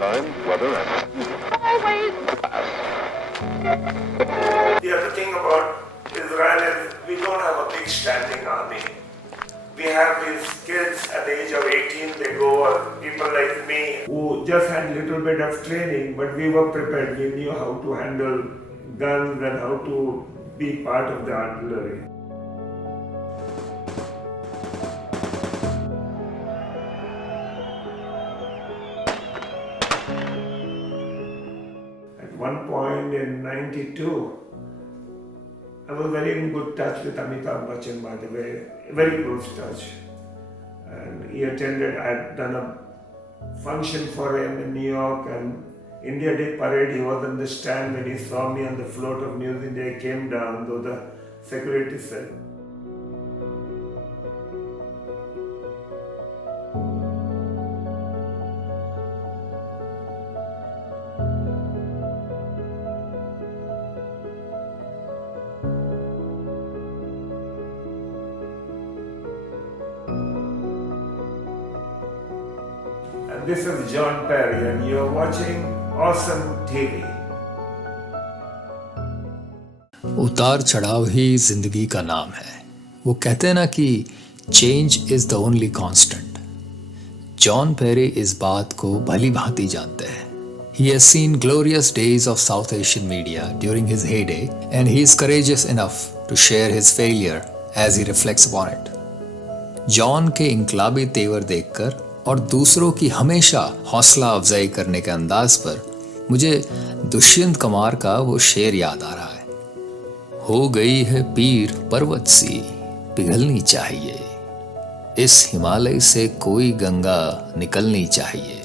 time, weather, and always pass. The other thing about Israel is we don't have a big standing army. We have these kids at the age of 18, they go, or people like me who just had little bit of training, but we were prepared. We knew how to handle guns and how to be part of the artillery. At one point in 92, I was very in good touch with Amitabh Bachchan, by the way, very close touch. And he attended, I had done a function for him in New York, and India Day parade, he was on the stand when he saw me on the float of News India, he came down, though the security said. And this is John Perry, and you're watching Awesome TV. उतार चढ़ाव ही जिंदगी का नाम है। वो कहते हैं ना कि change is the only constant. John Perry इस बात को भली भांति जानते हैं। He has seen glorious days of South Asian media during his heyday, and he is courageous enough to share his failure as he reflects upon it. John के इनकलाबी तेवर देखकर और दूसरों की हमेशा हौसला अफजाई करने के अंदाज पर मुझे दुष्यंत कुमार का वो शेर याद आ रहा है। हो गई है पीर पर्वत सी पिघलनी चाहिए, इस हिमालय से कोई गंगा निकलनी चाहिए,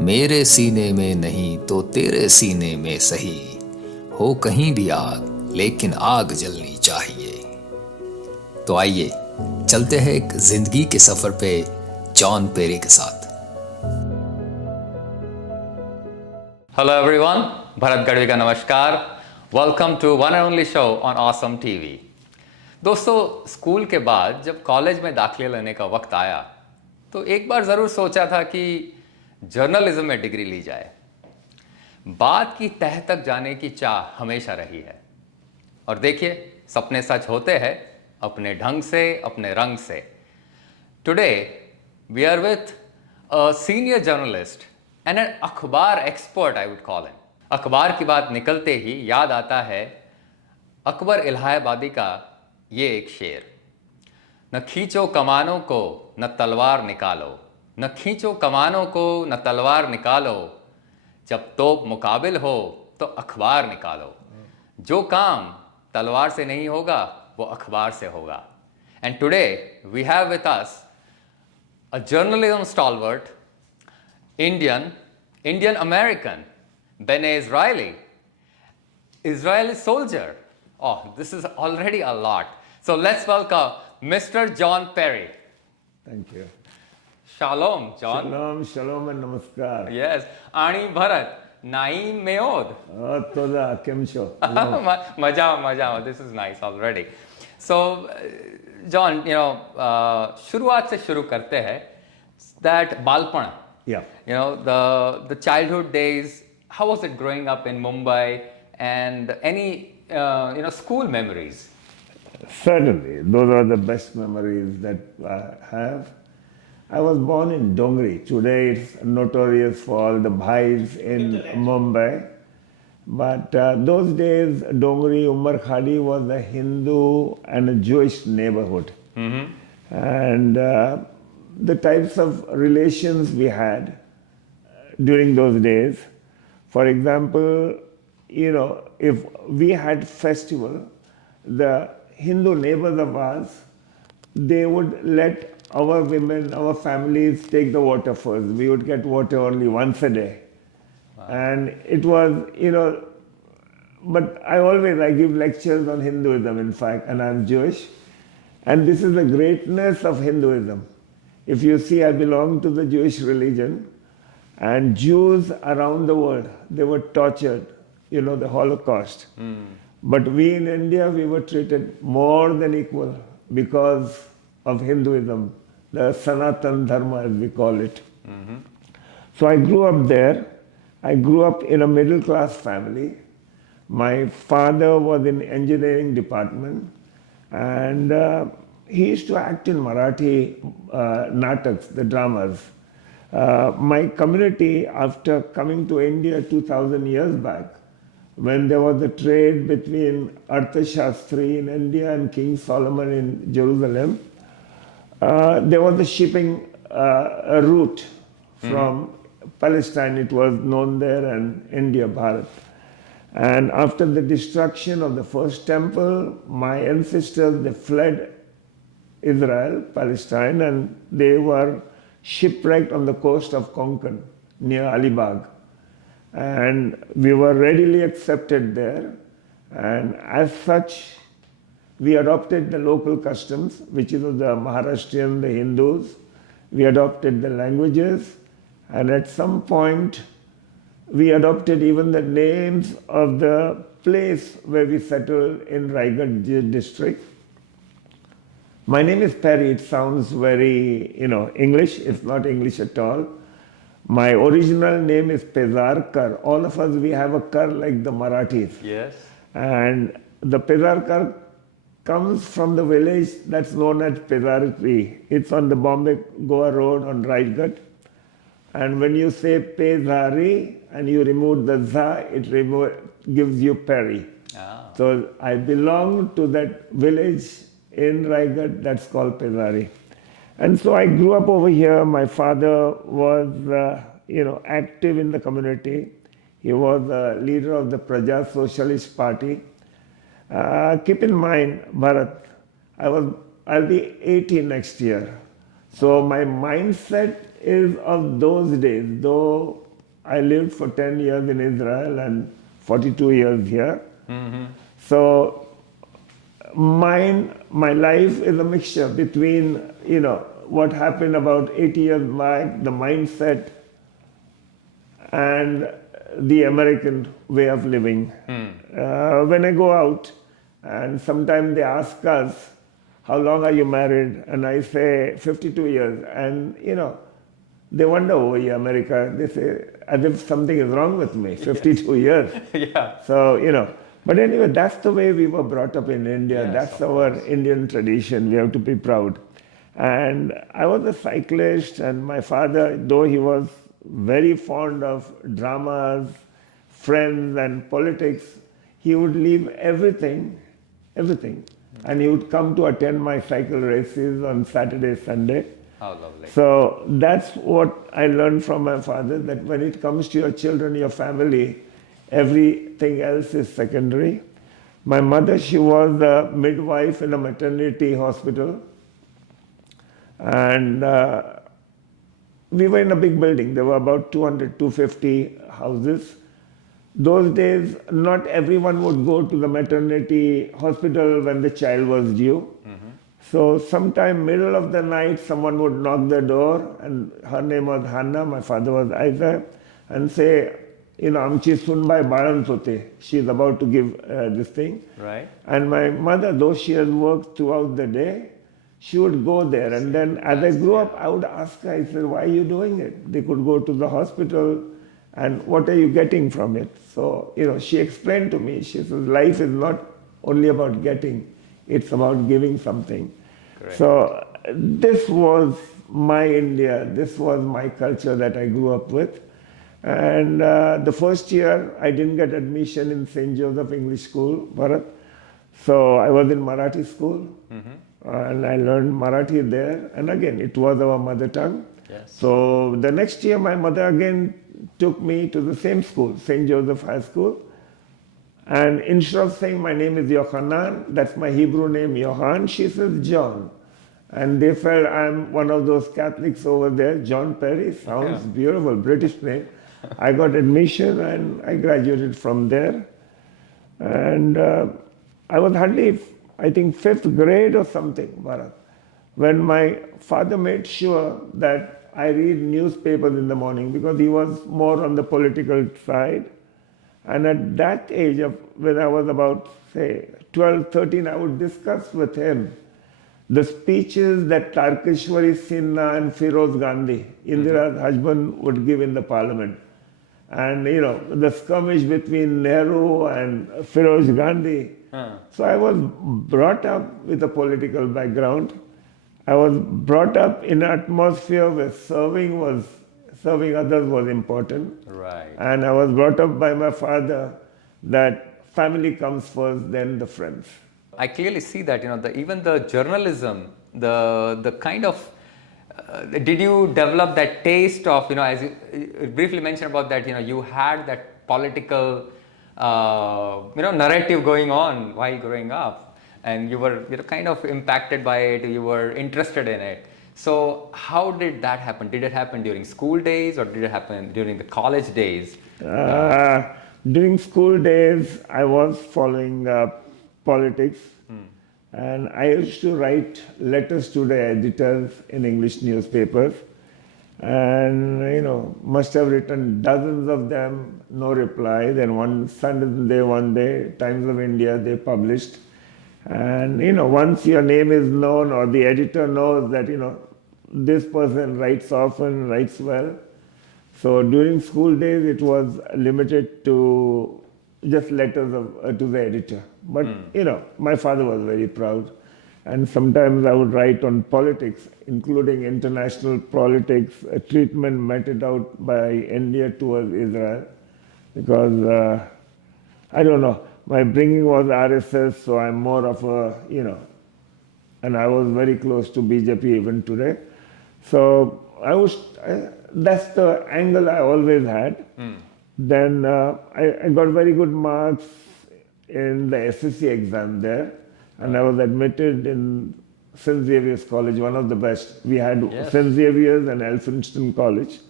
मेरे सीने में नहीं तो तेरे सीने में सही, हो कहीं भी आग लेकिन आग जलनी चाहिए। तो आइए चलते हैं एक जिंदगी के सफर पे जॉन पेरी के साथ। हेलो एवरीवन, भरत गढ़वी का नमस्कार। Welcome to one and only show on Awesome TV. दोस्तों, स्कूल के बाद जब कॉलेज में दाखिले लेने का वक्त आया तो एक बार ज़रूर सोचा था कि जर्नलिज्म में डिग्री ली जाए। बात की तह तक जाने की चाह हमेशा रही है, और देखिए सपने सच होते हैं अपने ढंग से, अपने रंग से। Today we are with a senior journalist and an akhbaar expert, I would call him. अखबार की बात निकलते ही याद आता है अकबर इलाहाबादी का ये एक शेर, न खींचो कमानों को न तलवार निकालो, न खींचो कमानों को न तलवार निकालो, जब तोप मुकाबिल हो तो अखबार निकालो, जो काम तलवार से नहीं होगा वो अखबार से होगा। And today we have with us a journalism stalwart, Indian American, Bene Israeli soldier. Oh, this is already a lot. So let's welcome Mr. John Perry. Thank you. Shalom, John. Shalom and namaskar. Yes. Ani Bharat, Naeem Meod. Toda, kemsho. Maja. This is nice already. So, John, शुरुआत से शुरू करते हैं, that बालपन. Yeah. The childhood days, how was it growing up in Mumbai, and any, school memories? Certainly. Those are the best memories that I have. I was born in Dongri. Today it's notorious for all the bhais in Mumbai. But those days, Dongri, Umar Khadi was a Hindu and a Jewish neighborhood. Mm-hmm. And the types of relations we had during those days, for example, if we had festival, the Hindu neighbors of ours, they would let our women, our families take the water first. We would get water only once a day. Wow. And it was, but I give lectures on Hinduism, in fact, and I'm Jewish. And this is the greatness of Hinduism. If you see, I belong to the Jewish religion, and Jews around the world, they were tortured, the Holocaust. Mm. But we in India, we were treated more than equal because of Hinduism, the Sanatan Dharma as we call it. Mm-hmm. So I grew up there. I grew up in a middle class family. My father was in engineering department, and he used to act in Marathi nataks, the dramas. My community, after coming to India 2000 years back, when there was a trade between Arthashastri in India and King Solomon in Jerusalem, there was a shipping route from Palestine. It was known there, and India, Bharat. And after the destruction of the first temple, my ancestors, they fled Israel, Palestine, and they were shipwrecked on the coast of Konkan near Alibag. And we were readily accepted there. And as such, we adopted the local customs, which is the Maharashtrian, the Hindus. We adopted the languages. And at some point, we adopted even the names of the place where we settled in Raigad district. My name is Perry. It sounds very, English. It's not English at all. My original name is Pezarkar. All of us, we have a kar like the Marathis. Yes. And the Pezarkar comes from the village that's known as Pezarkri. It's on the Bombay-Goa road on Raigad. And when you say Pezari and you remove the za, it gives you Perry. Ah. So I belong to that village in Raigad that's called Pezari. And so I grew up over here. My father was, active in the community. He was a leader of the Praja Socialist Party. Keep in mind, Bharat, I'll be 80 next year. So my mindset is of those days, though I lived for 10 years in Israel and 42 years here. So my life is a mixture between, what happened about 80 years back, the mindset, and the American way of living. When I go out, and sometimes they ask us, how long are you married? And I say 52 years. And, they wonder over here, America. They say, as if something is wrong with me, 52 years. Yeah. So, but anyway, that's the way we were brought up in India. Yes, That's our Indian tradition. We have to be proud. And I was a cyclist, and my father, though he was very fond of dramas, friends, and politics, he would leave everything, and he would come to attend my cycle races on Saturday, Sunday. How lovely. So that's what I learned from my father, that when it comes to your children, your family, everything else is secondary. My mother, she was a midwife in a maternity hospital. And we were in a big building. There were about 200, 250 houses. Those days, not everyone would go to the maternity hospital when the child was due. So sometime middle of the night, someone would knock the door, and her name was Hannah, my father was Isaac, and say, Amchi Sunbai Baran Sote. She's about to give this thing. Right. And my mother, though she has worked throughout the day, she would go there. And then as I grew up, I would ask her, I said, why are you doing it? They could go to the hospital, and what are you getting from it? So, she explained to me, she says, life is not only about getting, it's about giving something. Correct. So this was my India, this was my culture that I grew up with. And the first year, I didn't get admission in St. Joseph English School, Bharat. So I was in Marathi school, and I learned Marathi there. And again, it was our mother tongue. Yes. So the next year, my mother again took me to the same school, St. Joseph High School. And instead of saying my name is Yochanan, that's my Hebrew name, Yohan, she says John. And they felt I'm one of those Catholics over there, John Perry, sounds beautiful, British name. I got admission and I graduated from there. And I was hardly, I think, 5th grade or something, Bharat, when my father made sure that I read newspapers in the morning, because he was more on the political side. And at that age, when I was about, say, 12, 13, I would discuss with him the speeches that Tarkeshwari Sinha and Firoz Gandhi, Indira's husband, would give in the parliament. And the skirmish between Nehru and Firoz Gandhi. So I was brought up with a political background. I was brought up in an atmosphere where serving others was important. Right. And I was brought up by my father that family comes first, then the friends. I clearly see that, even the journalism, the kind of, did you develop that taste of, as you briefly mentioned about that, you had that political, narrative going on while growing up, and you were, kind of impacted by it, you were interested in it. So how did that happen? Did it happen during school days or did it happen during the college days? During school days, I was following politics, and I used to write letters to the editors in English newspapers, and must have written dozens of them, no reply. Then one day, Times of India, they published, and once your name is known or the editor knows that this person writes often, writes well. So during school days, it was limited to just letters to the editor. But, my father was very proud. And sometimes I would write on politics, including international politics, a treatment meted out by India towards Israel. Because, I don't know, my bringing was RSS, so I'm more of a, and I was very close to BJP even today. So that's the angle I always had. Then I got very good marks in the SSC exam there, and I was admitted in St. Xavier's College, one of the best. We had St. Xavier's and Elphinstone College.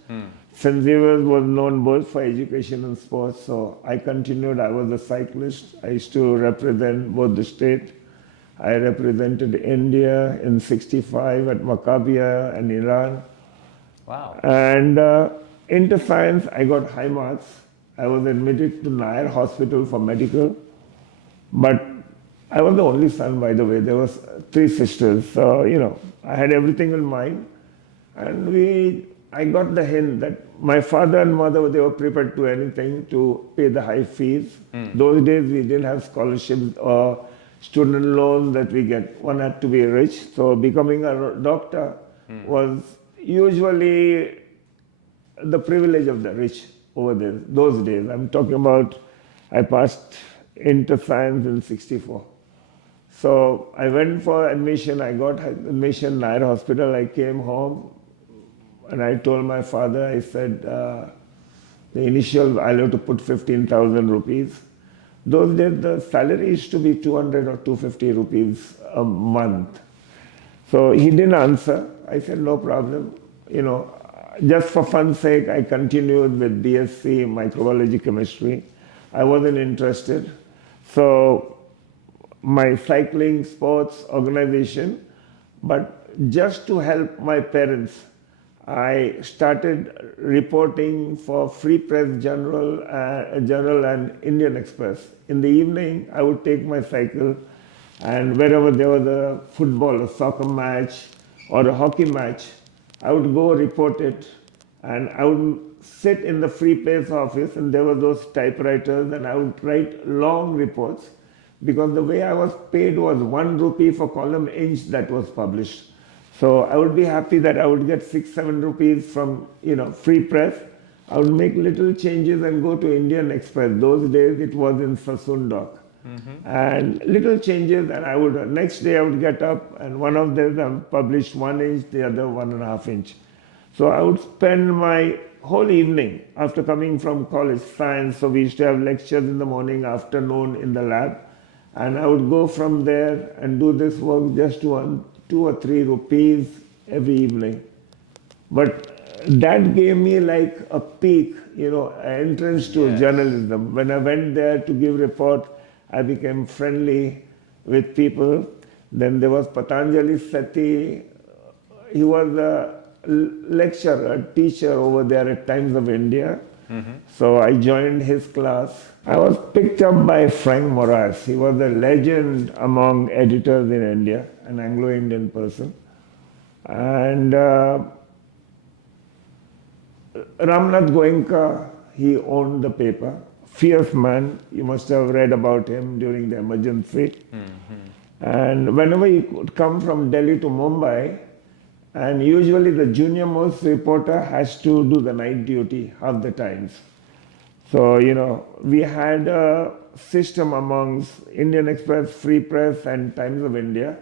St. Xavier's was known both for education and sports, so I continued. I was a cyclist. I used to represent both the state. I represented India in '65 at Maccabiya and Iran. Wow. And into science, I got high marks. I was admitted to Nair Hospital for medical. But I was the only son, by the way. There was 3 sisters. So, I had everything in mind. And I got the hint that my father and mother, they were prepared to do anything to pay the high fees. Those days, we didn't have scholarships or student loans that we get. One had to be rich. So becoming a doctor was usually the privilege of the rich over there. Those days, I'm talking about, I passed into science in '64. So I went for admission. I got admission Nair Hospital. I came home and I told my father, I said, the initial, I'll have to put 15,000 rupees. Those days, the salary used to be 200 or 250 rupees a month. So he didn't answer. I said, no problem. Just for fun's sake, I continued with BSc microbiology chemistry. I wasn't interested. So my cycling sports organization, but just to help my parents, I started reporting for Free Press Journal and Indian Express. In the evening, I would take my cycle, and wherever there was a football, a soccer match, or a hockey match, I would go report it, and I would sit in the Free Press office, and there were those typewriters, and I would write long reports, because the way I was paid was 1 rupee for column inch that was published. So I would be happy that I would get 6-7 rupees from Free Press. I would make little changes and go to Indian Express. Those days it was in Sassoon-Dock. And little changes, and next day I would get up, and one of them I would publish 1 inch, the other 1.5 inch. So I would spend my whole evening after coming from college, science. So we used to have lectures in the morning, afternoon in the lab, and I would go from there and do this work just to earn 2 or 3 rupees every evening. But that gave me like a peak, an entrance to journalism. When I went there to give report, I became friendly with people. Then there was Patanjali Sethi. He was a lecturer, a teacher over there at Times of India. So I joined his class. I was picked up by Frank Moraes. He was a legend among editors in India, an Anglo-Indian person. And Ramnath Goenka, he owned the paper. Fierce man, you must have read about him during the emergency. And whenever he would come from Delhi to Mumbai, and usually the junior most reporter has to do the night duty half the times. So, we had a system amongst Indian Express, Free Press, and Times of India.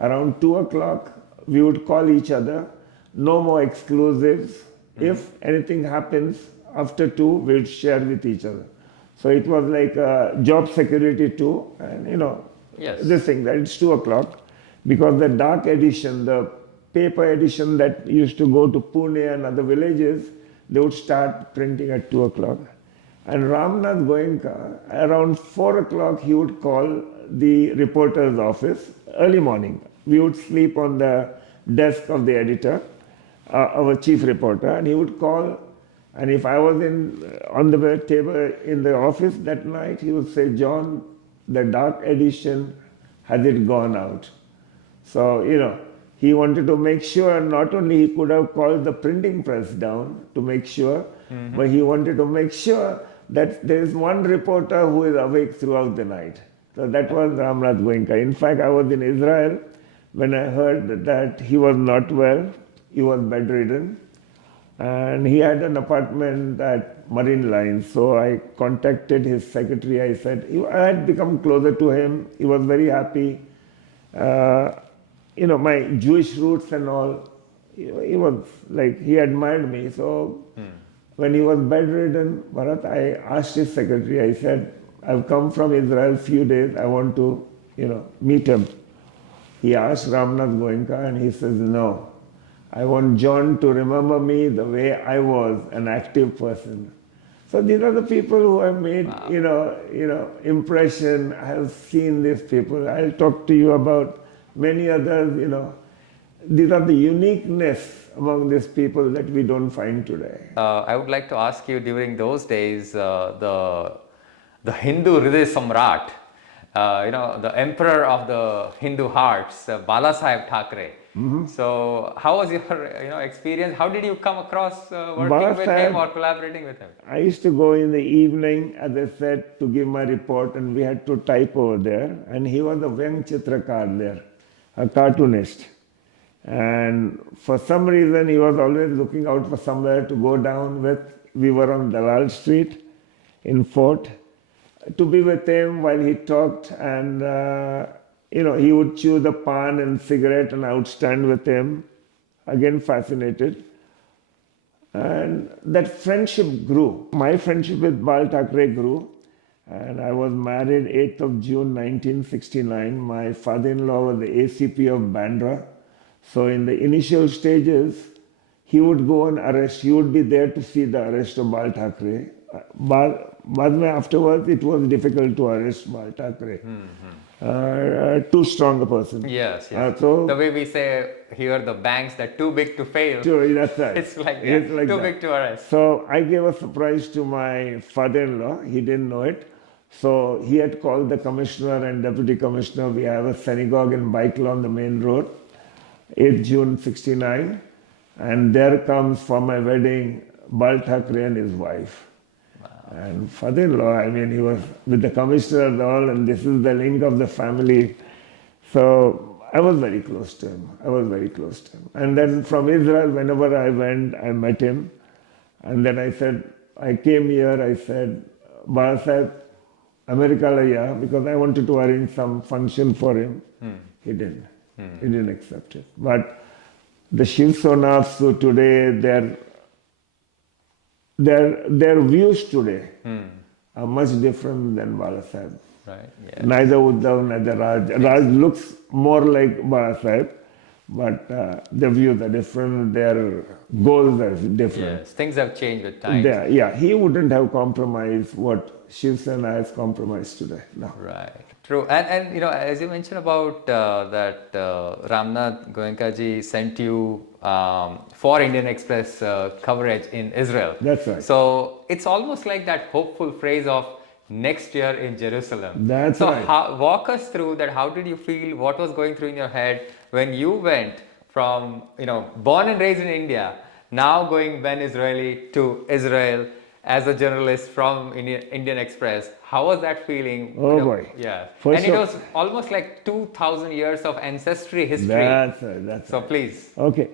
Around 2 o'clock, we would call each other, no more exclusives. If anything happens after 2, we would share with each other. So it was like job security too, and Yes. this thing that it's 2 o'clock, because the dark edition, the paper edition that used to go to Pune and other villages, they would start printing at 2 o'clock. And Ramnath Goenka, around 4 o'clock, he would call the reporter's office early morning. We would sleep on the desk of the editor, our chief reporter, and he would call. And if I was on the table in the office that night, he would say, "John, the dark edition, has it gone out?" So, he wanted to make sure not only he could have called the printing press down to make sure, but he wanted to make sure that there is one reporter who is awake throughout the night. So that was Ramnath Goenka. In fact, I was in Israel when I heard that he was not well, he was bedridden, and he had an apartment at Marine Line. So I contacted his secretary. I said, I had become closer to him. He was very happy. My Jewish roots and all, he was like, he admired me. So when he was bedridden, Bharat, I asked his secretary, I said, I've come from Israel a few days, I want to, meet him. He asked Ramnath Goenka and he says, no, I want John to remember me the way I was, an active person. So these are the people who have made, impression. I have seen these people. I'll talk to you about many others, These are the uniqueness among these people that we don't find today. I would like to ask you, during those days, the Hindu Hriday Samrat, the emperor of the Hindu hearts, Bala Saheb Thackeray. So, how was your experience? How did you come across working with him or collaborating with him? I used to go in the evening, as I said, to give my report, and we had to type over there. And he was a Vyang Chitrakar there, a cartoonist. And for some reason, he was always looking out for somewhere to go down with. We were on Dalal Street in Fort, to be with him while he talked. And, he would chew the pan and cigarette, and I would stand with him, again fascinated. And that friendship grew. My friendship with Bal Thackeray grew. And I was married 8th of June 1969. My father-in-law was the ACP of Bandra. So in the initial stages, he would go on arrest. He would be there to see the arrest of Bal Thackeray. Afterwards, it was difficult to arrest Bal Thackeray. Too strong a person. Yes. So the way we say here, the banks, that too big to fail. That's right. It's like that. It's like too that. big to arrest. So I gave a surprise to my father-in-law. He didn't know it. So he had called the commissioner and deputy commissioner. We have a synagogue in Baikal on the main road, 8th June 69. And there comes for my wedding Bal Thackeray and his wife. And father-in-law, he was with the commissioner and all, and this is the link of the family. So I was very close to him. And then from Israel, whenever I went, I met him. And then I came here, I said, Bala Saheb, America laya, because I wanted to arrange some function for him. He didn't. He didn't accept it. But the Shiv Sonats who today, their views today are much different than Bala Saheb. Right. Yes. Neither Uddhav, neither Raj. Raj looks more like Bala Saheb, but their views are different, their goals are different. Yes, things have changed with time. He wouldn't have compromised what Shiv Sena has compromised today. No. Right. True. And as you mentioned about that Ramnath Goenka ji sent you for Indian Express coverage in Israel. That's right. So it's almost like that hopeful phrase of next year in Jerusalem. That's so right. walk us through that. How did you feel? What was going through in your head when you went from, born and raised in India, now going Ben Israeli to Israel as a journalist from Indian Express? How was that feeling? Oh boy. Yeah. First And it of- was almost like 2,000 years of ancestry history. That's right. That's So right. please. Okay.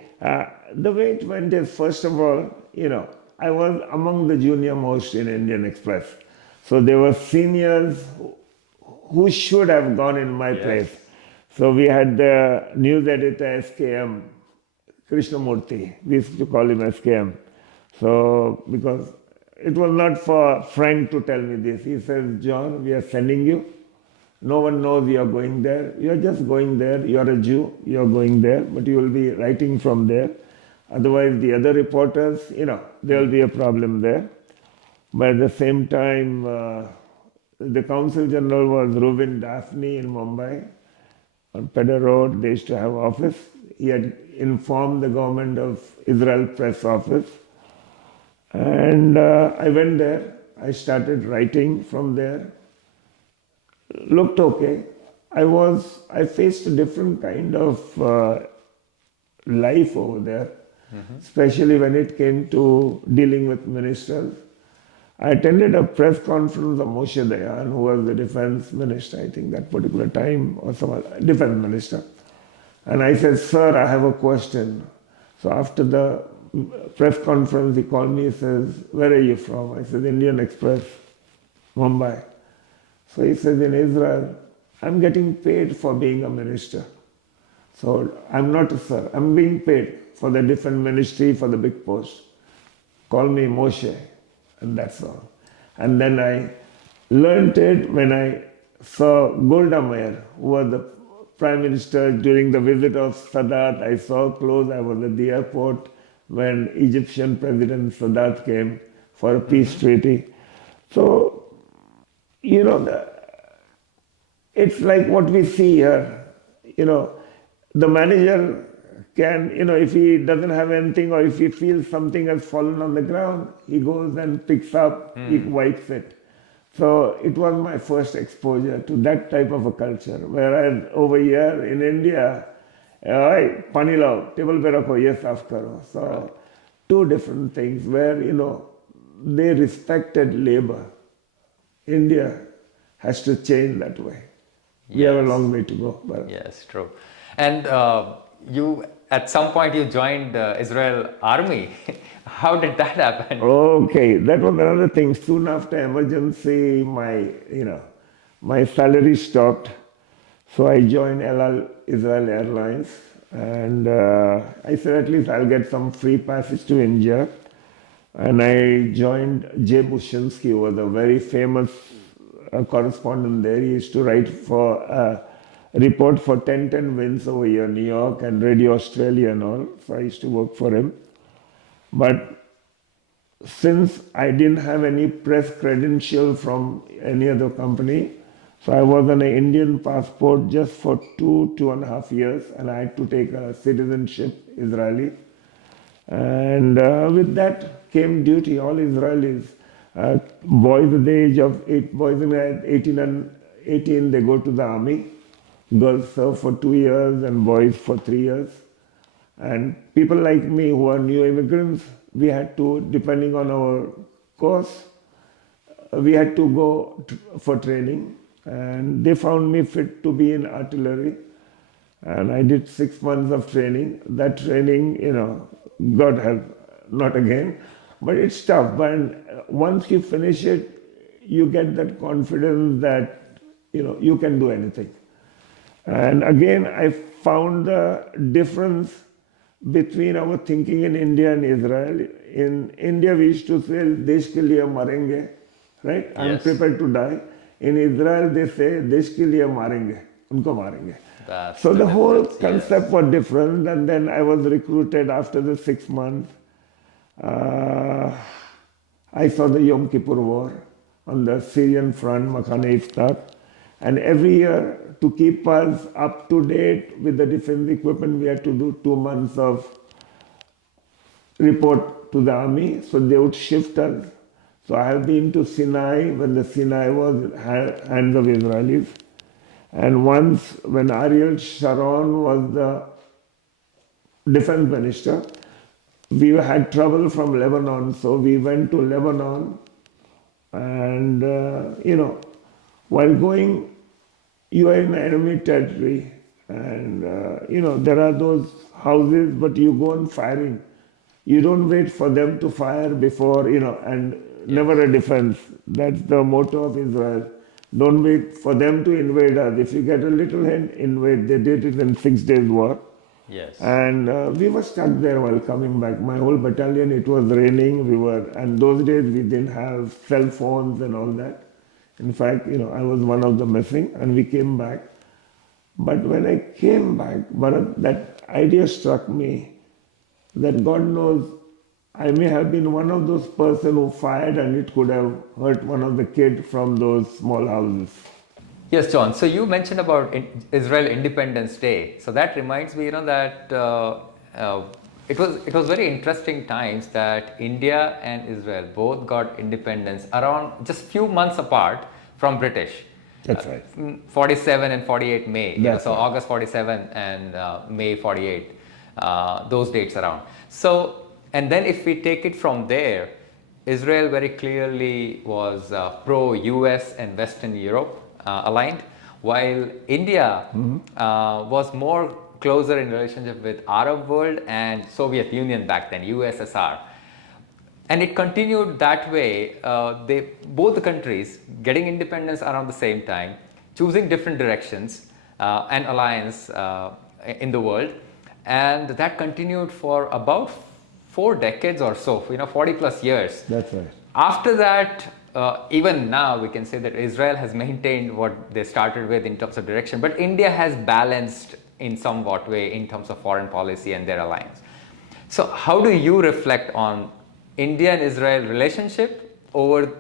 The way it went is, first of all, I was among the junior most in Indian Express. So there were seniors who should have gone in my place. So we had the news editor SKM, Krishnamurti. We used to call him SKM. So, because it was not for Frank to tell me this. He says, John, we are sending you. No one knows you are going there. You are just going there. You are a Jew. You are going there, but you will be writing from there. Otherwise, the other reporters, there will be a problem there. But at the same time, the Consul General was Reuben Daphne in Mumbai. On Pedder Road, they used to have office. He had informed the government of Israel press office. And I went there. I started writing from there. Looked okay. I faced a different kind of life over there, especially when it came to dealing with ministers. I attended a press conference of Moshe Dayan, who was the defense minister, I think, that particular time, or some other defense minister. And I said, sir, I have a question. So after the press conference, he called me, he says, where are you from? I said, Indian Express, Mumbai. So he says, in Israel, I'm getting paid for being a minister. So I'm not a sir, I'm being paid for the defense ministry, for the big post. Call me Moshe, and that's all. And then I learned it when I saw Golda Meir, who was the prime minister during the visit of Sadat. I saw close, I was at the airport when Egyptian President Sadat came for a peace treaty. So, it's like what we see here. The manager can, if he doesn't have anything or if he feels something has fallen on the ground, he goes and picks up, he wipes it. So it was my first exposure to that type of a culture. Whereas over here in India, pani lao, table pe rakho, ye saaf karo. So two different things where, they respected labor. India has to change that way. We have a long way to go. But Yes, true. And you, at some point, you joined Israel Army. How did that happen? okay, that was another thing. Soon after emergency, my salary stopped. So I joined El Al Israel Airlines. And I said, at least I'll get some free passage to India. And I joined Jay Bushinsky, who was a very famous correspondent there. He used to write for report for 1010 Wins over here, New York and Radio Australia and all. So I used to work for him. But since I didn't have any press credential from any other company, so I was on an Indian passport just for 2.5 years, and I had to take a citizenship, Israeli. And with that came duty, all Israelis. Boys at the age of 18 and 18, they go to the army. Girls serve for 2 years and boys for 3 years. And people like me who are new immigrants, we had to, depending on our course, we had to go for training. And they found me fit to be in artillery. And I did 6 months of training. That training, God help, not again, but it's tough. But once you finish it, you get that confidence that, you can do anything. And again, I found the difference between our thinking in India and Israel. In India, we used to say, Desh ke liye marenge, right? I'm Yes. prepared to die. In Israel, they say, Desh ke liye marenge, unko marenge. That's So the whole difference, concept was different, and then I was recruited after the 6 months. I saw the Yom Kippur War on the Syrian front, Makhane Iftaq, and every year to keep us up to date with the defense equipment, we had to do 2 months of report to the army, so they would shift us. So I have been to Sinai when the Sinai was hands of Israelis. And once when Ariel Sharon was the defense minister, we had trouble from Lebanon, so we went to Lebanon. And, while going, you are in enemy territory. And, there are those houses, but you go on firing. You don't wait for them to fire before, and never a defense. That's the motto of Israel. Don't wait for them to invade us. If you get a little hint, invade. They did it in 6 days war. Yes. And we were stuck there while coming back. My whole battalion, it was raining. And those days we didn't have cell phones and all that. In fact, I was one of the missing, and we came back. But when I came back, that idea struck me that God knows I may have been one of those person who fired, and it could have hurt one of the kids from those small houses. Yes, John. So you mentioned about Israel Independence Day. So that reminds me, that it was very interesting times that India and Israel both got independence around just few months apart from British. That's right. 47 and 48 May. That's So right. August 47 and May 48. Those dates around. So, and then if we take it from there, Israel very clearly was pro-US and Western Europe aligned, while India was more closer in relationship with Arab world and Soviet Union back then, USSR. And it continued that way. Both the countries getting independence around the same time, choosing different directions and alliance in the world. And that continued for about 4 decades or so, 40 plus years. That's right. After that, even now we can say that Israel has maintained what they started with in terms of direction, but India has balanced in somewhat way in terms of foreign policy and their alliance. So how do you reflect on India and Israel relationship over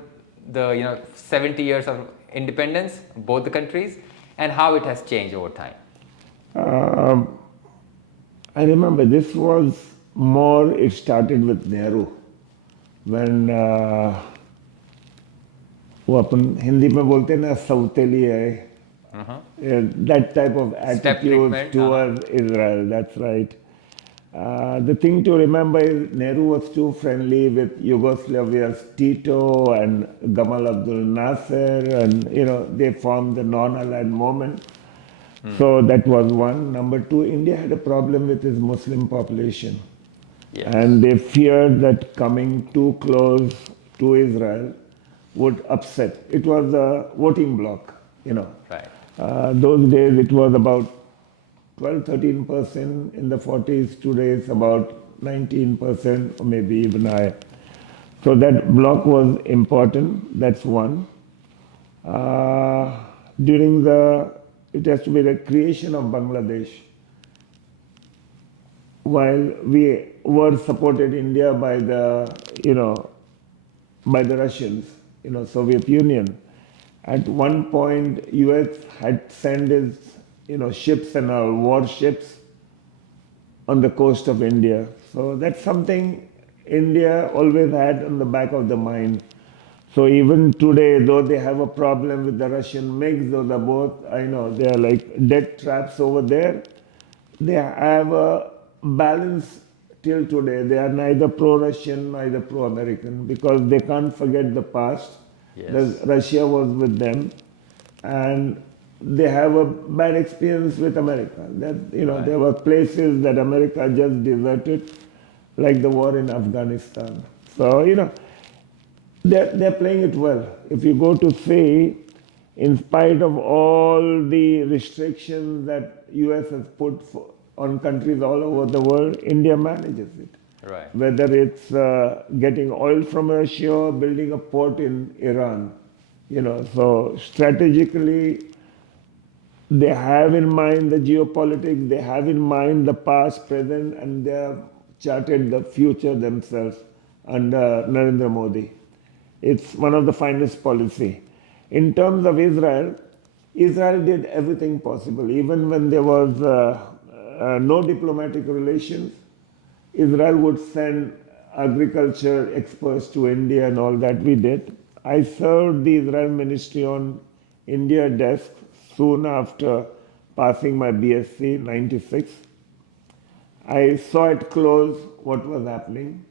the 70 years of independence, both the countries, and how it has changed over time? I remember this was more, it started with Nehru. When वो अपन हिंदी में बोलते हैं ना सौतेली है, that type of attitude towards Israel, that's right. The thing to remember is Nehru was too friendly with Yugoslavia's Tito and Gamal Abdul Nasser, and they formed the non-aligned movement. So that was one. Number two, India had a problem with its Muslim population. Yes. And they feared that coming too close to Israel would upset. It was a voting bloc, Right. Those days it was about 12-13% in the 40s. Today it's about 19% or maybe even higher. So that bloc was important. That's one. It has to be the creation of Bangladesh. While we were supported India by the Russians, Soviet Union, at one point US had sent its ships and warships on the coast of India. So that's something India always had on the back of the mind. So even today, though they have a problem with the Russian MiGs, those are both, they are like death traps over there. They have a balance till today. They are neither pro-Russian, neither pro-American, because they can't forget the past. Yes. Russia was with them, and they have a bad experience with America. That Right. There were places that America just deserted, like the war in Afghanistan. So they're playing it well. If you go to see, in spite of all the restrictions that US has put on countries all over the world, India manages it. Right. Whether it's getting oil from Russia or building a port in Iran. So strategically, they have in mind the geopolitics, they have in mind the past, present, and they have charted the future themselves under Narendra Modi. It's one of the finest policy. In terms of Israel, Israel did everything possible. Even when there was no diplomatic relations, Israel would send agriculture exports to India and all that we did. I served the Israel Ministry on India desk soon after passing my BSc 96. I saw it close what was happening.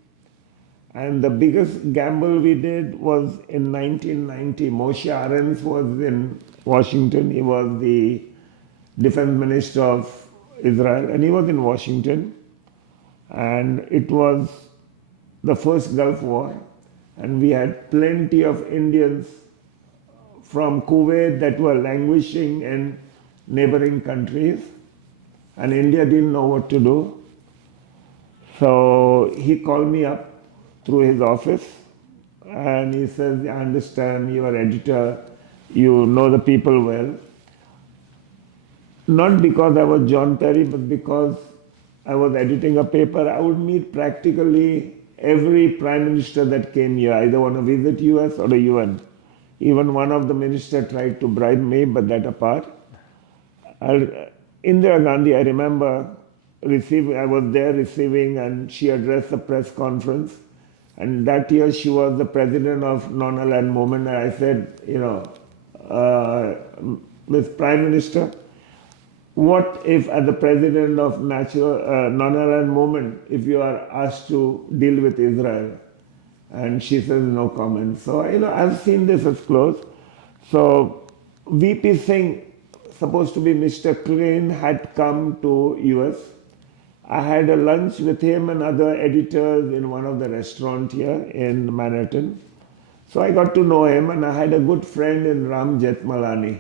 And the biggest gamble we did was in 1990. Moshe Arens was in Washington. He was the defense minister of Israel, and he was in Washington. And it was the first Gulf War, and we had plenty of Indians from Kuwait that were languishing in neighboring countries, and India didn't know what to do. So he called me up through his office, and he says, I understand you're editor, you know the people well. Not because I was John Perry, but because I was editing a paper. I would meet practically every prime minister that came here, either want to visit US or the UN. Even one of the ministers tried to bribe me, but that apart. Indira Gandhi, I remember I was there receiving, and she addressed a press conference. And that year she was the president of Non-Aligned Movement. And I said, Ms. Prime Minister, what if as the president of Non-Aligned Movement, if you are asked to deal with Israel? And she says no comment. So, I've seen this as close. So VP Singh, supposed to be Mr. Clean, had come to US. I had a lunch with him and other editors in one of the restaurants here in Manhattan. So I got to know him, and I had a good friend in Ram Jethmalani,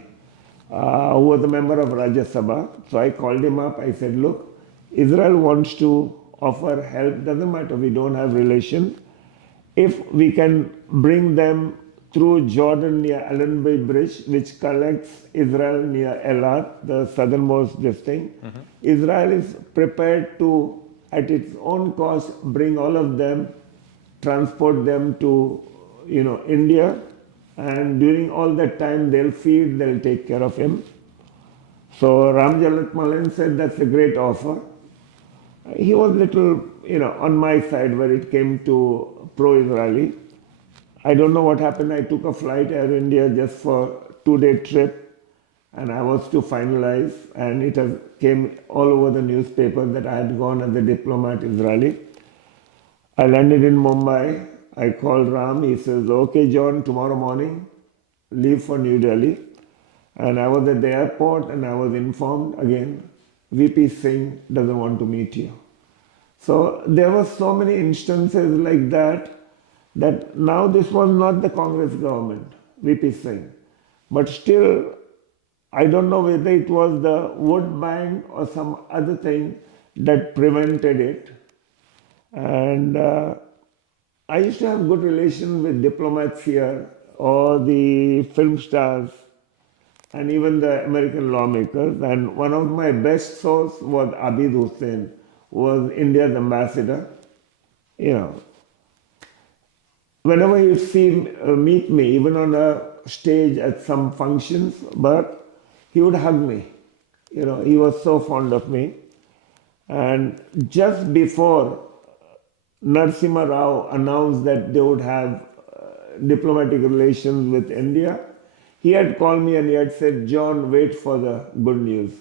who was a member of Rajya Sabha. So I called him up. I said, look, Israel wants to offer help. Doesn't matter, we don't have relations. If we can bring them through Jordan near Allenby Bridge, which connects Israel near Elat, the southernmost district, Israel is prepared to, at its own cost, bring all of them, transport them to, India, and during all that time they'll feed, they'll take care of him. So Ram Jalatmalan said that's a great offer. He was little, on my side where it came to pro-Israeli. I don't know what happened. I took a flight Air India just for 2-day trip, and I was to finalize, and it came all over the newspaper that I had gone as a diplomat Israeli. I landed in Mumbai. I called Ram. He says, okay, John, tomorrow morning, leave for New Delhi. And I was at the airport, and I was informed again, VP Singh doesn't want to meet you. So there were so many instances like that now this was not the Congress government, VP Singh. But still, I don't know whether it was the World Bank or some other thing that prevented it. And I used to have good relations with diplomats here, or the film stars, and even the American lawmakers. And one of my best sources was Abid Hussain, who was India's ambassador. Whenever you meet me, even on a stage at some functions, but he would hug me. He was so fond of me. And just before Narasimha Rao announced that they would have diplomatic relations with India, he had called me and he had said, John, wait for the good news.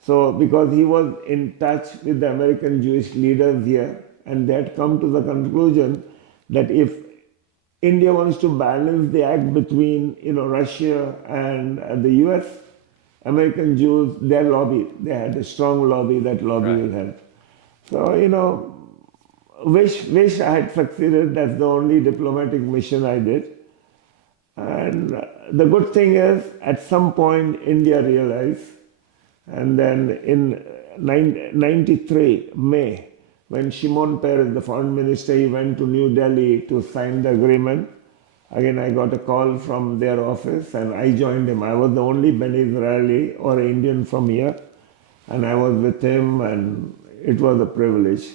So, because he was in touch with the American Jewish leaders here, and they had come to the conclusion that if India wants to balance the act between, Russia and the US, American Jews, their lobby, they had a strong lobby, that lobby will help. So, wish I had succeeded. That's the only diplomatic mission I did. And the good thing is, at some point, India realized, and then in 93, May, when Shimon Peres, the foreign minister, he went to New Delhi to sign the agreement. Again, I got a call from their office, and I joined him. I was the only Beni Israeli or Indian from here, and I was with him, and it was a privilege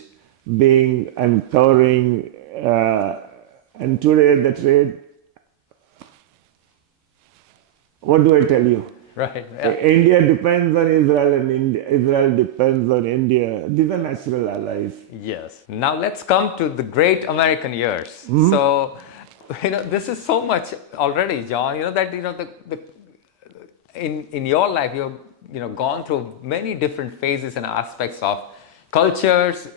being and covering. And today the trade, what do I tell you? Right. Yeah. India depends on Israel and Israel depends on India. These are natural allies. Yes. Now let's come to the great American years. So, this is so much already, John. That the in your life you've gone through many different phases and aspects of cultures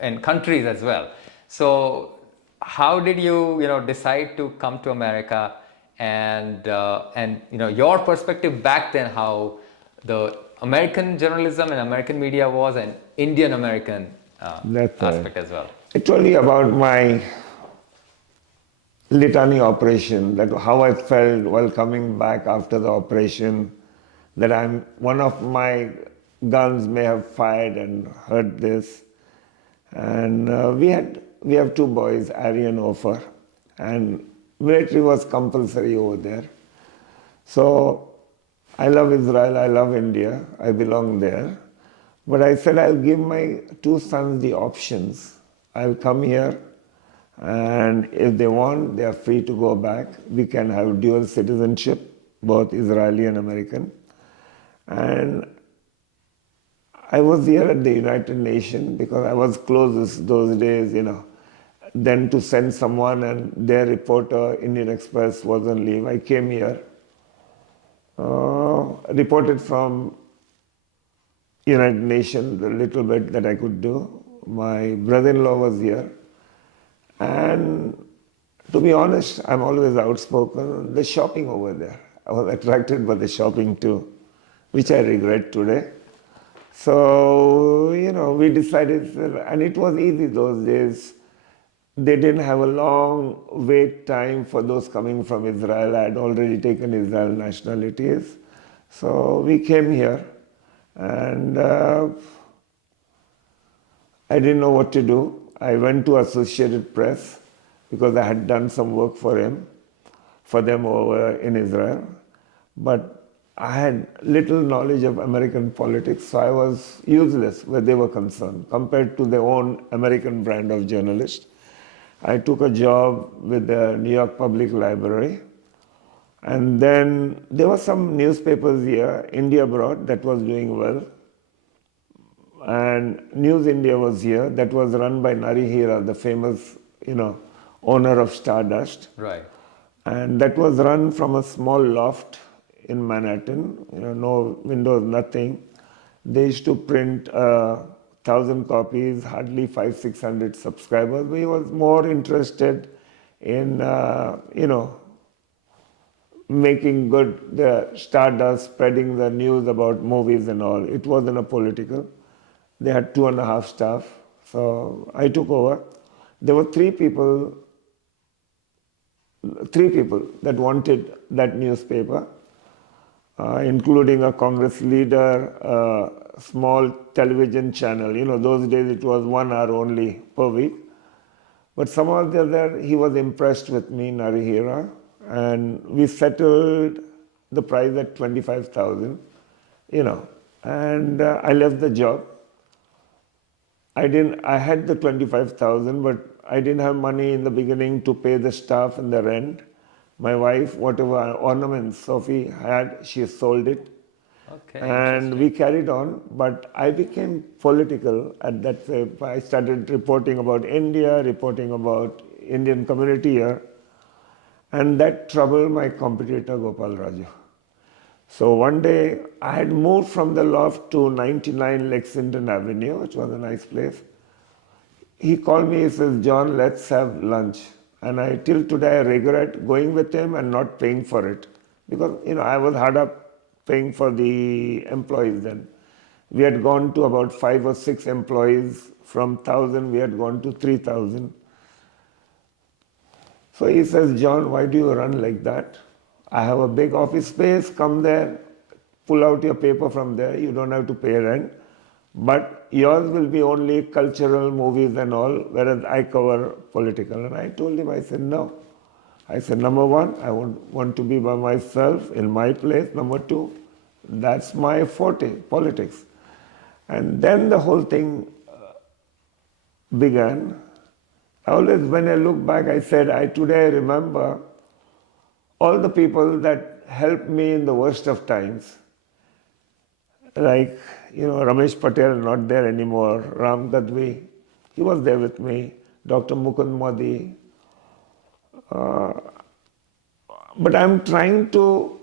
and countries as well. So, how did you decide to come to America, and your perspective back then, how the American journalism and American media was, and Indian American That's right. aspect as well. I told you about my litany operation, that how I felt while coming back after the operation, that one of my guns may have fired and hurt this. And we have two boys, Ari and Ofer, and military was compulsory over there. So I love Israel, I love India, I belong there. But I said I'll give my two sons the options. I'll come here, and if they want, they are free to go back. We can have dual citizenship, both Israeli and American. And I was here at the United Nations because I was closest those days, Then to send someone, and their reporter, Indian Express, was on leave. I came here, reported from United Nations, the little bit that I could do. My brother-in-law was here. And to be honest, I'm always outspoken. The shopping over there, I was attracted by the shopping too, which I regret today. So, we decided, and it was easy those days. They didn't have a long wait time for those coming from Israel. I had already taken Israel nationalities. So we came here, and I didn't know what to do. I went to Associated Press because I had done some work for them over in Israel. But I had little knowledge of American politics, so I was useless where they were concerned compared to their own American brand of journalist. I took a job with the New York Public Library. And then there were some newspapers here, India Abroad, that was doing well. And News India was here, that was run by Nari Hira, the famous, owner of Stardust. Right. And that was run from a small loft in Manhattan, no windows, nothing. They used to print 1,000 copies, hardly 500-600 subscribers. We was more interested in, making good the Stardust, spreading the news about movies and all. It wasn't a political. They had 2.5 staff, so I took over. There were three people that wanted that newspaper, including a Congress leader, a small television channel. Those days it was 1 hour only per week. But somehow the other, he was impressed with me, Narihira, and we settled the price at 25,000, and I left the job. I had the 25,000, but I didn't have money in the beginning to pay the staff and the rent. My wife, whatever ornaments Sophie had, she sold it. Okay. And we carried on, but I became political at that time. I started reporting about India, reporting about Indian community here, and that troubled my competitor Gopal Raju. So one day, I had moved from the loft to 99 Lexington Avenue, which was a nice place. He called me, he says, John, let's have lunch. And till today, I regret going with him and not paying for it. Because, I was hard up paying for the employees then. We had gone to about 5 or 6 employees. From 1,000, we had gone to 3,000. So he says, John, why do you run like that? I have a big office space, come there, pull out your paper from there, you don't have to pay rent. But yours will be only cultural, movies and all, whereas I cover political. And I told him, I said, no. I said, number one, I want to be by myself, in my place. Number two, that's my forte, politics. And then the whole thing began. Always when I look back, I said, today I remember all the people that helped me in the worst of times. Like, Ramesh Patel, not there anymore, Ram Gadvi, he was there with me, Dr. Mukund Modi. But I'm trying to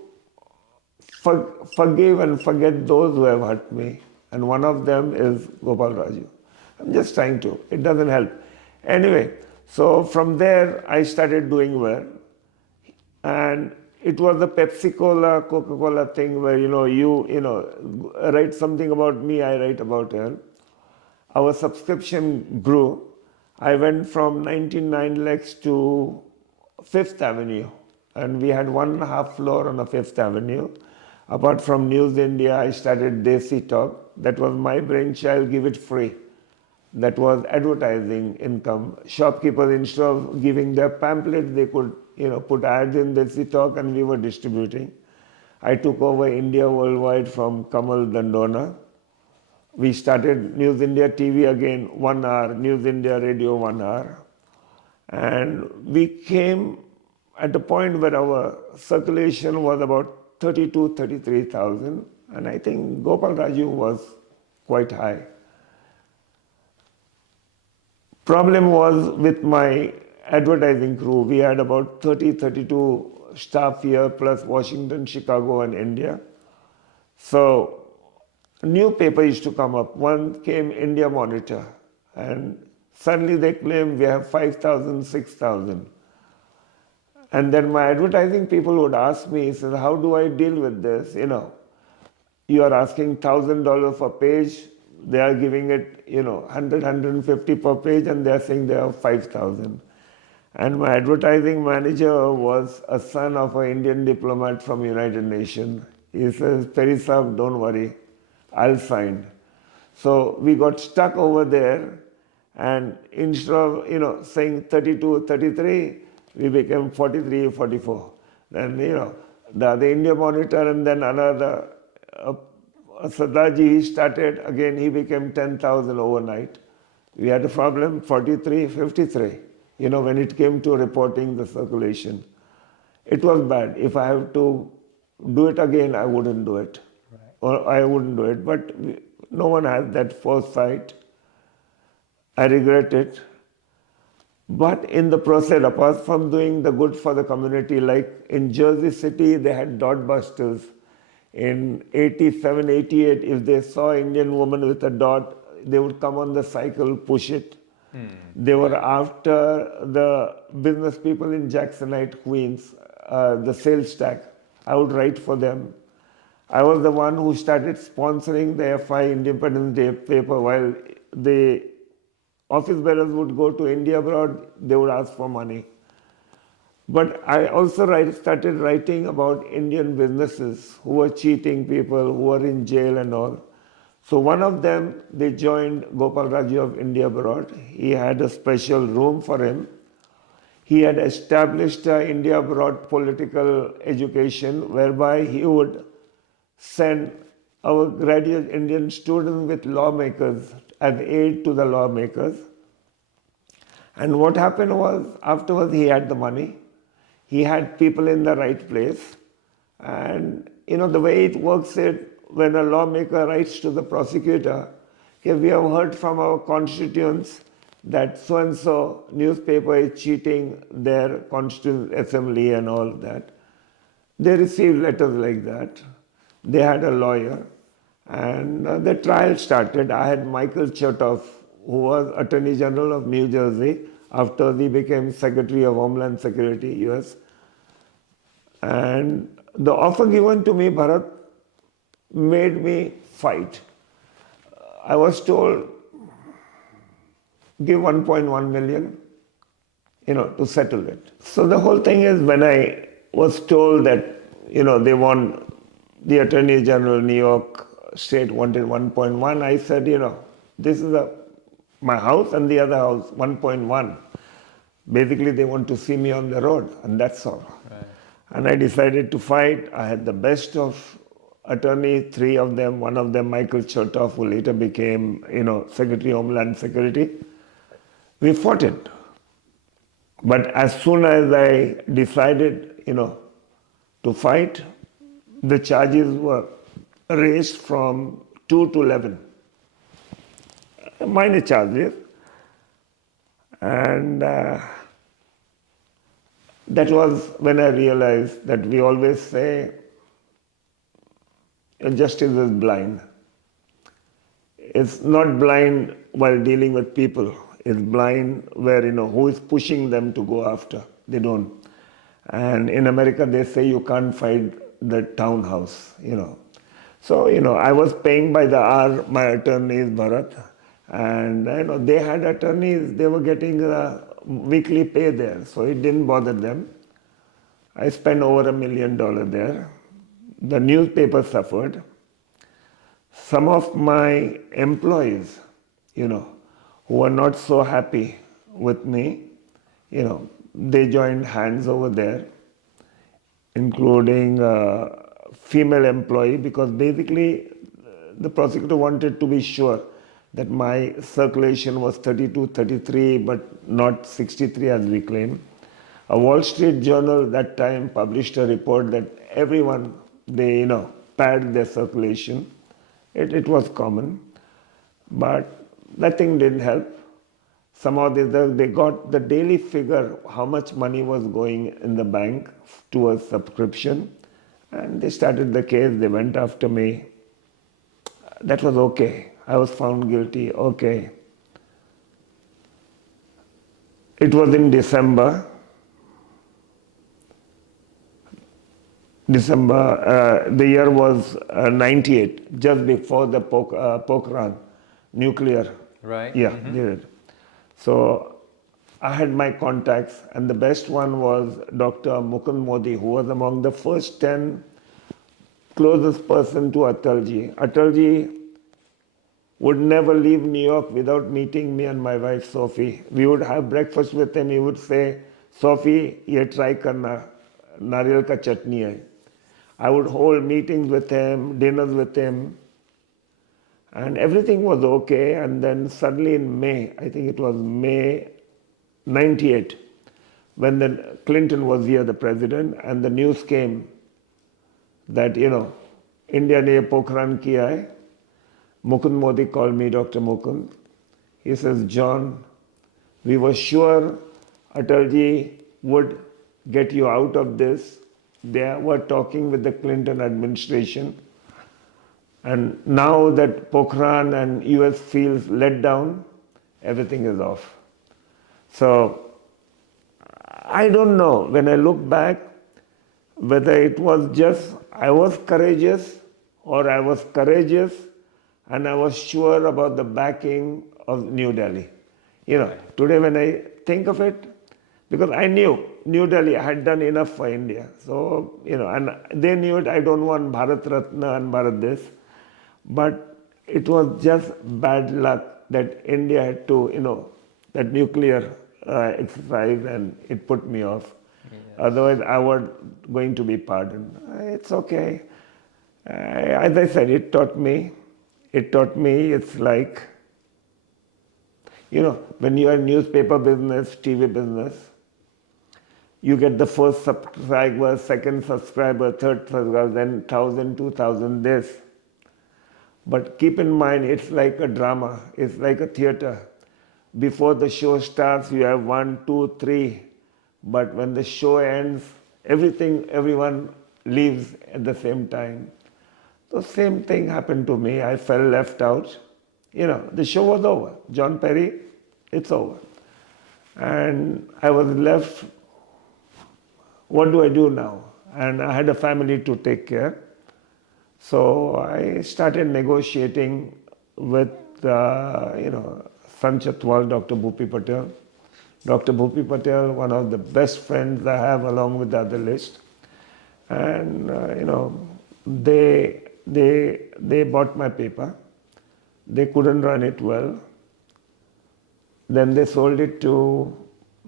forgive and forget those who have hurt me. And one of them is Gopal Raju. I'm just trying to. It doesn't help. Anyway, so from there I started doing well. And it was the Pepsi Cola, Coca Cola thing where, you write something about me, I write about her. Our subscription grew. I went from 99 lakhs to Fifth Avenue. And we had 1.5 floor on the Fifth Avenue. Apart from News India, I started Desi Talk. That was my brainchild, give it free. That was advertising income. Shopkeepers, instead of giving their pamphlets, they could put ads in Desi Talk and we were distributing. I took over India Worldwide from Kamal Dandona. We started News India TV again, 1 hour, News India Radio 1 hour. And we came at a point where our circulation was about 33,000. And I think Gopal Raju was quite high. Problem was with my advertising crew. We had about 32 staff here, plus Washington, Chicago, and India. So a new paper used to come up. One came India Monitor. And suddenly they claimed we have 5,000, 6,000. And then my advertising people would ask me, says, how do I deal with this? You are asking $1,000 per page. They are giving it, 100, 150 per page, and they are saying they have 5,000. And my advertising manager was a son of an Indian diplomat from United Nations. He says, Peri Saab, don't worry, I'll sign. So we got stuck over there, and instead of, saying 32, 33, we became 43, 44. Then, the India Monitor, and then another, Sardarji, he started, again he became 10,000 overnight. We had a problem, 43, 53, when it came to reporting the circulation. It was bad. If I have to do it again, I wouldn't do it. Right. Or I wouldn't do it. But no one has that foresight. I regret it. But in the process, apart from doing the good for the community, like in Jersey City, they had dot busters. In 87, 88, if they saw an Indian woman with a dot, they would come on the cycle, push it. They were after the business people in Jacksonite, Queens, the sales tax. I would write for them. I was the one who started sponsoring the FI Independence Day paper. While the office bearers would go to India abroad, they would ask for money. But I also started writing about Indian businesses who were cheating people, who were in jail and all. So one of them, they joined Gopal Raju of India Abroad. He had a special room for him. He had established India Abroad political education, whereby he would send our graduate Indian students with lawmakers as aid to the lawmakers. And what happened was, afterwards he had the money. He had people in the right place. And the way it works is, when a lawmaker writes to the prosecutor, okay, we have heard from our constituents that so-and-so newspaper is cheating their constituent assembly and all that. They received letters like that. They had a lawyer. And the trial started. I had Michael Chertoff, who was Attorney General of New Jersey, after he became Secretary of Homeland Security, US. And the offer given to me, Bharat, made me fight. I was told, give 1.1 million, to settle it. So the whole thing is, when I was told that, they want, the Attorney General of New York State wanted 1.1, I said, this is my house and the other house, 1.1. Basically, they want to see me on the road, and that's all. Right. And I decided to fight. I had the best of attorney, 3 of them. One of them, Michael Chertoff, who later became, Secretary of Homeland Security. We fought it. But as soon as I decided, to fight, the charges were raised from 2 to 11. Minor charges. And that was when I realized that we always say justice is blind. It's not blind while dealing with people. It's blind where, who is pushing them to go after. They don't. And in America, they say you can't fight the townhouse, So, I was paying by the hour my attorneys, Bharat. And, they had attorneys, they were getting a weekly pay there. So it didn't bother them. I spent over $1 million there. The newspaper suffered. Some of my employees, who were not so happy with me, they joined hands over there, including a female employee, because basically the prosecutor wanted to be sure that my circulation was 32, 33, but not 63 as we claim. A Wall Street Journal that time published a report that everyone, they, padded their circulation. It was common, but that thing didn't help. Somehow they got the daily figure, how much money was going in the bank towards subscription, and they started the case, they went after me. That was okay. I was found guilty, okay. It was in December. The year was 98, just before the Pokhran nuclear. Right. Yeah, did it. So I had my contacts, and the best one was Dr. Mukund Modi, who was among the first 10 closest person to Atalji. Atalji would never leave New York without meeting me and my wife Sophie. We would have breakfast with him. He would say, Sophie, ye try karna, nariyal ka chutney hai. I would hold meetings with him, dinners with him, and everything was okay. And then suddenly in May, I think it was May 98, when the Clinton was here, the president, and the news came that, India ne Pokhran kiya hai. Mukund Modi called me, Dr. Mukund. He says, John, we were sure Atalji would get you out of this. They were talking with the Clinton administration. And now that Pokhran and US feels let down, everything is off. So I don't know, when I look back, whether it was just I was courageous or I was courageous and I was sure about the backing of New Delhi. Today when I think of it, because I knew New Delhi had done enough for India. So, and they knew it, I don't want Bharat Ratna and Bharat this. But it was just bad luck that India had to, that nuclear exercise, and it put me off. Yes. Otherwise, I was going to be pardoned. It's okay. As I said, it taught me, it's like, when you are in newspaper business, TV business, you get the first subscriber, second subscriber, third subscriber, then 1,000, 2,000, this. But keep in mind, it's like a drama. It's like a theater. Before the show starts, you have 1, 2, 3. But when the show ends, everyone leaves at the same time. The same thing happened to me. I felt left out. The show was over. John Perry, it's over. And I was left, what do I do now? And I had a family to take care. So I started negotiating with, San Chatwal, Dr. Bhupi Patel. Dr. Bhupi Patel, one of the best friends I have along with the other list. And, they bought my paper. They couldn't run it well. Then they sold it to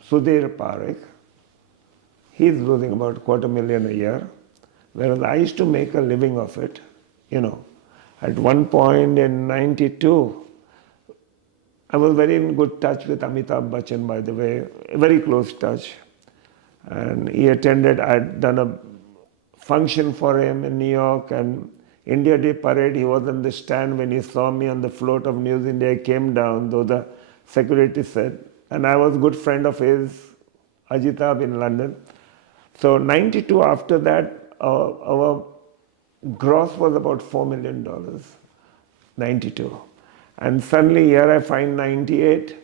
Sudhir Parekh. He's losing about $250,000 a year. Whereas I used to make a living of it, At one point in 92, I was very in good touch with Amitabh Bachchan, by the way, very close touch. And he attended, I had done a function for him in New York, and India Day parade, he was on the stand. When he saw me on the float of News India, he came down, though the security said, and I was a good friend of his, Ajitab in London. So 92, after that, our gross was about $4 million, 92. And suddenly here I find 98,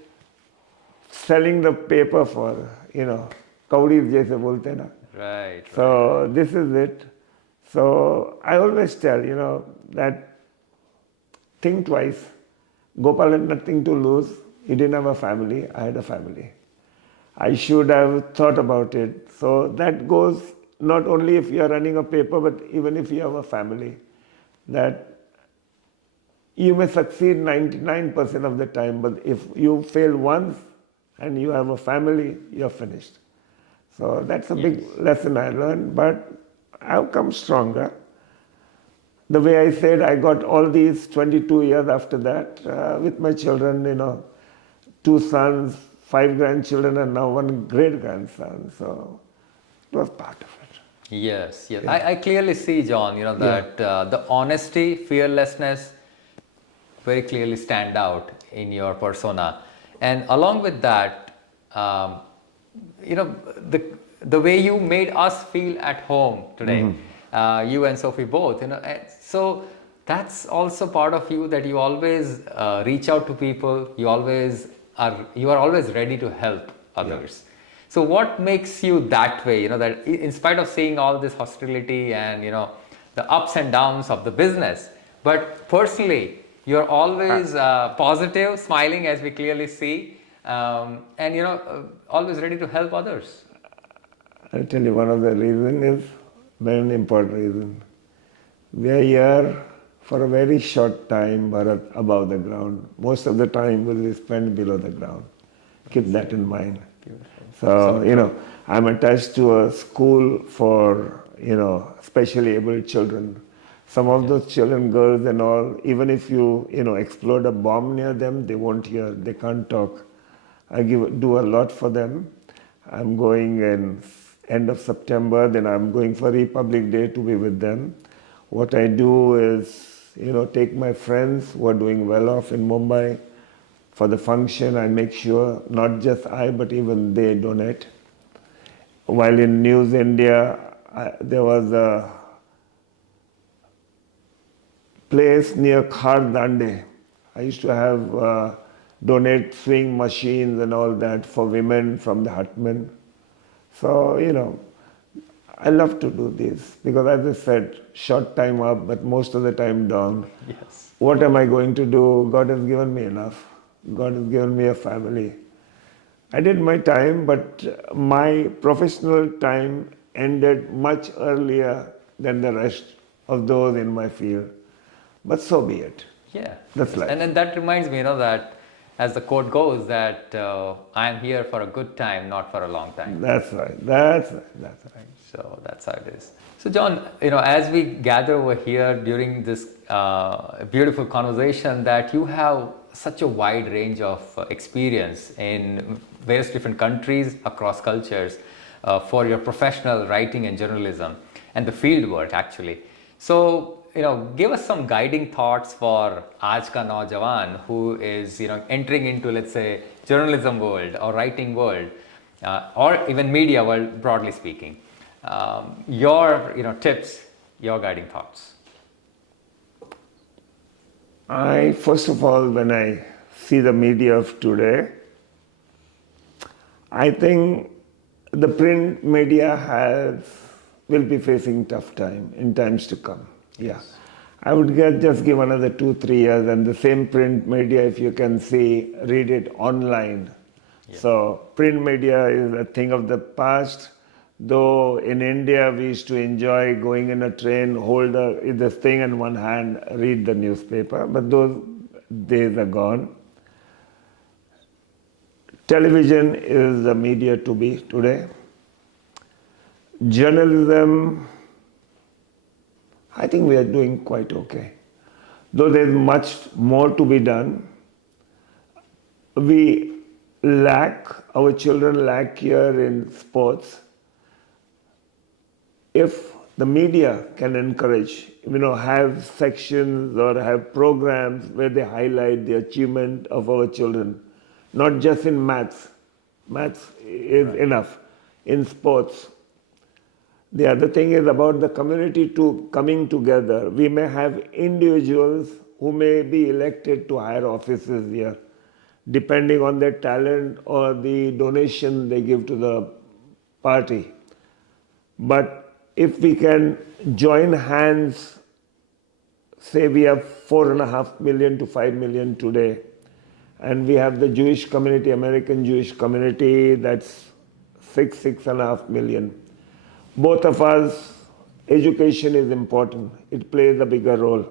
selling the paper for, kauris jaise bolte na. Right. So this is it. So I always tell, that think twice. Gopal had nothing to lose. He didn't have a family. I had a family. I should have thought about it. So that goes not only if you are running a paper, but even if you have a family, that you may succeed 99% of the time, but if you fail once and you have a family, you're finished. So that's a big lesson I learned, but I've come stronger. The way I said, I got all these 22 years after that with my children, 2 sons, 5 grandchildren, and now 1 great-grandson. So it was part of it. Yes. I clearly see, John, that the honesty, fearlessness very clearly stand out in your persona. And along with that, the way you made us feel at home today, you and Sophie both, and so that's also part of you, that you always reach out to people. You are always ready to help others. So what makes you that way? That in spite of seeing all this hostility and the ups and downs of the business, but personally you're always positive, smiling, as we clearly see, and always ready to help others. I'll tell you, one of the reasons is very important reason. We are here for a very short time, Bharat, above the ground. Most of the time will be spent below the ground. Keep that in mind. Beautiful. So, I'm attached to a school for, specially able children. Some of those children, girls and all, even if you, explode a bomb near them, they won't hear, they can't talk. I do a lot for them. I'm going in end of September, then I'm going for Republic Day to be with them. What I do is, take my friends who are doing well off in Mumbai for the function. I make sure not just I, but even they donate. While in News India, there was a place near Khar Dande. I used to have donate swing machines and all that for women from the hutmen. So, I love to do this because, as I said, short time up, but most of the time down. Yes. What am I going to do? God has given me enough. God has given me a family. I did my time, but my professional time ended much earlier than the rest of those in my field. But so be it. Yeah. That's life. And then that reminds me, that as the quote goes, that I am here for a good time, not for a long time. That's right. That's right. So that's how it is. So John, as we gather over here during this beautiful conversation, that you have such a wide range of experience in various different countries, across cultures, for your professional writing and journalism and the field work actually. So, give us some guiding thoughts for Aaj Ka Naujawan who is, entering into, let's say, journalism world or writing world, or even media world, broadly speaking. Your, tips, your guiding thoughts. First of all, when I see the media of today, I think the print media will be facing tough time in times to come. Yeah. I would just give another 2-3 years, and the same print media, if you can see, read it online. Yeah. So print media is a thing of the past. Though in India we used to enjoy going in a train, hold this thing in one hand, read the newspaper, but those days are gone. Television is the media to be today. Journalism, I think we are doing quite okay. Though there's much more to be done. Our children lack here in sports. If the media can encourage, have sections or have programs where they highlight the achievement of our children, not just in maths. Maths is enough. In sports. The other thing is about the community coming together. We may have individuals who may be elected to higher offices here, depending on their talent or the donation they give to the party. But if we can join hands, say we have 4.5 million to 5 million today, and we have the Jewish community, American Jewish community, that's 6.5 million. Both of us, education is important. It plays a bigger role.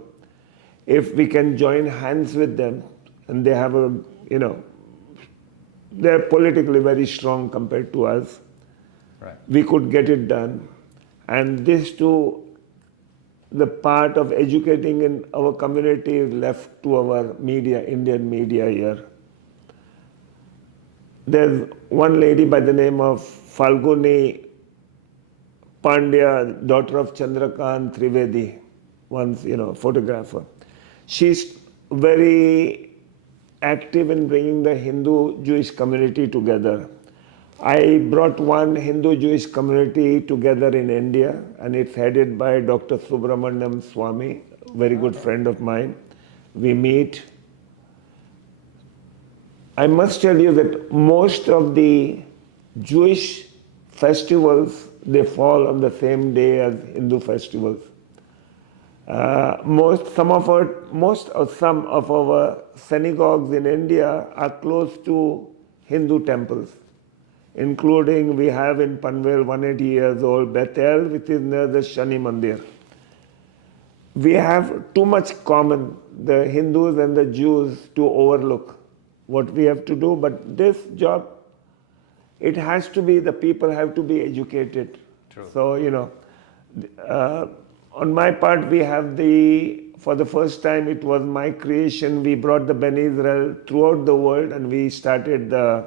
If we can join hands with them, and they have they're politically very strong compared to us, we could get it done. And this too, the part of educating in our community is left to our media, Indian media here. There's one lady by the name of Falguni Pandya, daughter of Chandrakant Trivedi, once, photographer. She's very active in bringing the Hindu-Jewish community together. I brought one Hindu-Jewish community together in India, and it's headed by Dr. Subramaniam Swami, very good friend of mine. We meet. I must tell you that most of the Jewish festivals, they fall on the same day as Hindu festivals. Some of our synagogues in India are close to Hindu temples, including we have in Panvel 180 years old Bethel, which is near the Shani Mandir. We have too much common, the Hindus and the Jews, to overlook what we have to do. But this job, it has to be, the people have to be educated. True. So, on my part, we have for the first time, it was my creation, we brought the Ben Israel throughout the world, and we started the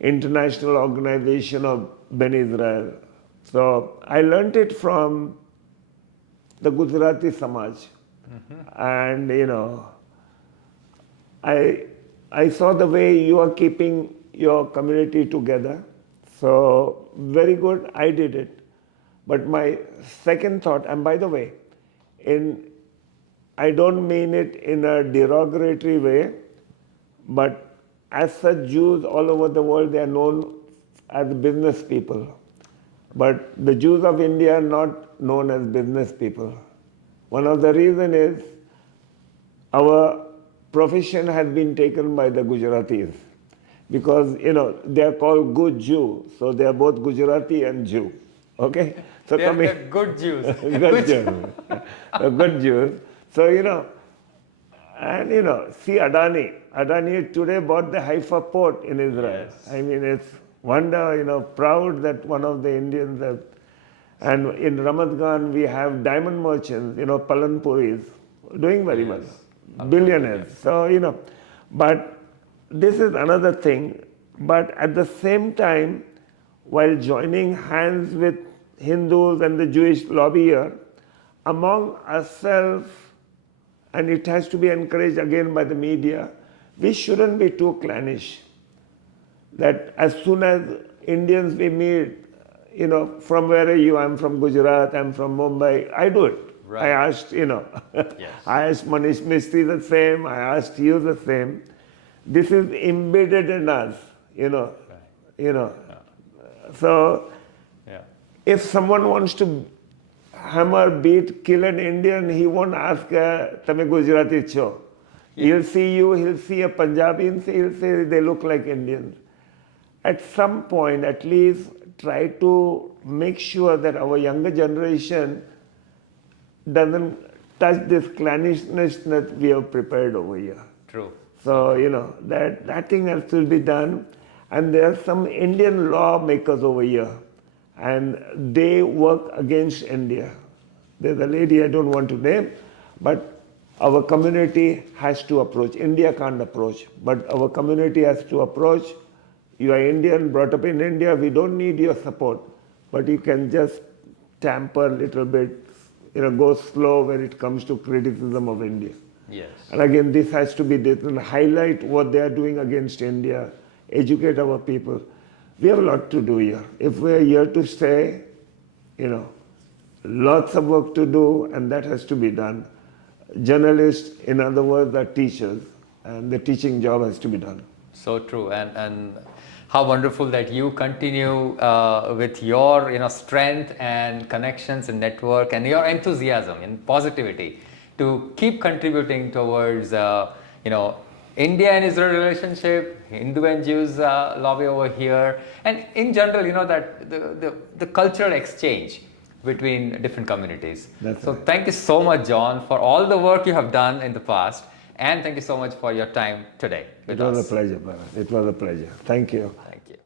International Organization of Ben Israel. So I learned it from the Gujarati Samaj. And, I saw the way you are keeping your community together. So very good, I did it. But my second thought, and by the way, I don't mean it in a derogatory way, but as such, Jews all over the world, they are known as business people. But the Jews of India are not known as business people. One of the reasons is our profession has been taken by the Gujaratis. Because, they are called good Jew. So they are both Gujarati and Jew. Okay? So they're good Jews. Good Jews. Good Jews. So, and see Adani. Adani today bought the Haifa port in Israel. Yes. I mean, it's wonder, proud that one of the Indians have. And in Ramat Gan, we have diamond merchants, Palanpuris, doing very well. Billionaires. So, but this is another thing. But at the same time, while joining hands with Hindus and the Jewish lobby here, among ourselves, and it has to be encouraged again by the media, we shouldn't be too clannish. That as soon as Indians we meet, from where are you? I'm from Gujarat, I'm from Mumbai, I do it. Right. I asked, yes. I asked Manish Mistry the same, I asked you the same. This is embedded in us, Right. So, if someone wants to hammer, beat, kill an Indian, he won't ask, Tame Gujarati cho. He'll see you, he'll see a Punjabi, and he'll say they look like Indians. At some point, at least, try to make sure that our younger generation doesn't touch this clannishness that we have prepared over here. True. So, that thing has to be done. And there are some Indian lawmakers over here, and they work against India. There's a lady I don't want to name, but our community has to approach. India can't approach, but our community has to approach. You are Indian, brought up in India, we don't need your support, but you can just tamper a little bit, go slow when it comes to criticism of India. Yes. And again, this has to be and highlight what they are doing against India, educate our people. We have a lot to do here. If we are here to stay, lots of work to do, and that has to be done. Journalists, in other words, are teachers, and the teaching job has to be done. So true, and how wonderful that you continue with your strength and connections and network and your enthusiasm and positivity to keep contributing towards India and Israel relationship, Hindu and Jews lobby over here, and in general, that the cultural exchange between different communities. So right. Thank you so much, John, for all the work you have done in the past, and thank you so much for your time today with us. It was a pleasure, Bharat. It was a pleasure. Thank you. Thank you.